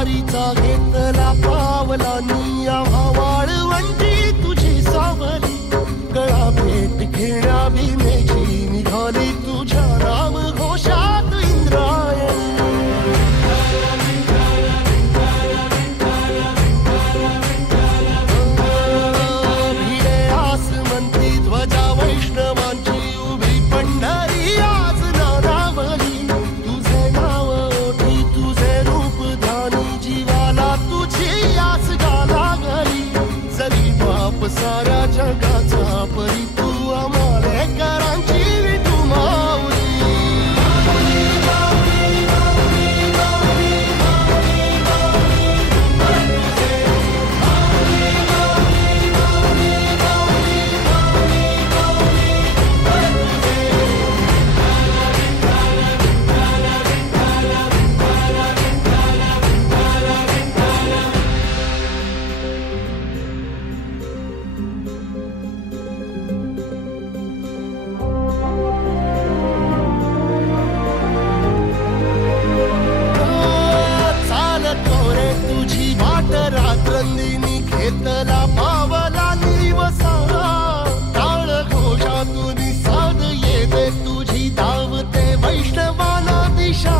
वारीचा घेतला पावलांनी आम्हा वाळवंटी तुझी सावली गळा भेट घेण्या भीमेची निघाली तुझ्या नाम घोषात इंद्रायणी भिडे आसमंती ध्वजा वैष्णवांची उभी पंढरी आज नानावली तुझे नाव ओठी तुझे रूप ध्यानी जीवाला तुझी आस गा लागली जरी बाप साऱ्या जगाचा परी तू आमालेकरांची विठू माऊली रात्रंदिनी घेतला पावला निवसा टाळ घोषातून साध येते तुझी धावते वैष्णवाला दिशा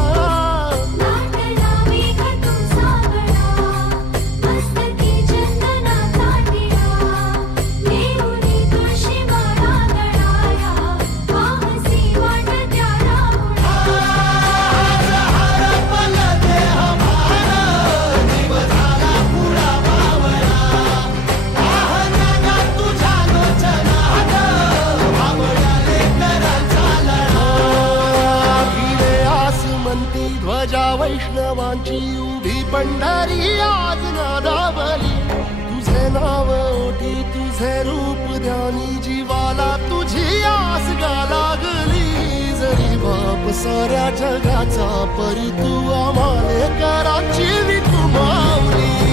ध्वजा वैष्णवांची उभी पंढरी आज नादावली तुझे नाव ओठी तुझे रूप ध्यानी जीवाला तुझी आस गा लागली जरी बाप साऱ्या जगाचा परी तू आमालेकरांची विठू माऊली